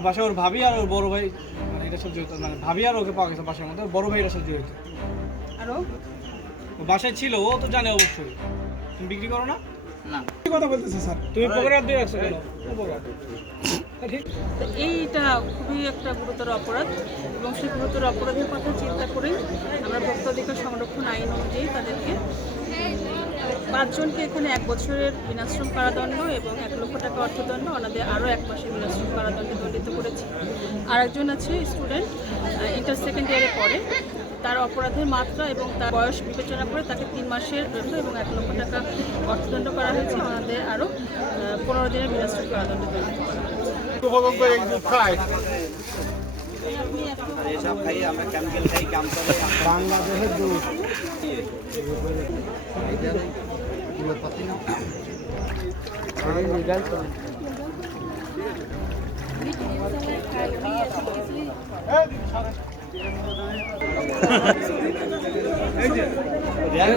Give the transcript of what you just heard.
ওর বাসায় ওর ভাবি আর ওর বড় ভাই মানে এটা সব জড়িত, মানে ভাবি আর ওকে পাওয়া গেছে বাসার মধ্যে, বড় ভাই এটা সব জড়িত। আরও ও বাসায় ছিল, ও তো জানে অবশ্যই। তুমি বিক্রি করো না? না। কি কথা বলতেছে স্যার? তুমি পকেটে হাত দিয়ে রাখছো কেন? ঠিক। তো এইটা খুবই একটা গুরুতর অপরাধ এবং সেই গুরুতর অপরাধের কথা চিন্তা করেই আমরা ভোক্তা অধিকার সংরক্ষণ আইন অনুযায়ী তাদেরকে 5 জনকে এখানে 1 বছরের বিনাশ্রম কারাদণ্ড এবং 1 লক্ষ টাকা অর্থদণ্ড, ওনাদের আরও 1 মাসের বিনাশ্রম কারাদণ্ডে দণ্ডিত করেছি। আরেকজন আছে স্টুডেন্ট, ইন্টার সেকেন্ড ইয়ারে পড়ে, তার অপরাধের মাত্রা এবং তার বয়স বিবেচনা করে তাকে 3 মাসের দণ্ড এবং 1 লক্ষ টাকা অর্থদণ্ড করা হয়েছে। ওনাদের আরও 15 দিনের বিনাশ্রম কারাদণ্ড দণ্ডিত করা হয়েছে। এসব খাই আমরা কেমিক্যাল খাই, কাম করে বাংলাদেশের দুধ রিয়ান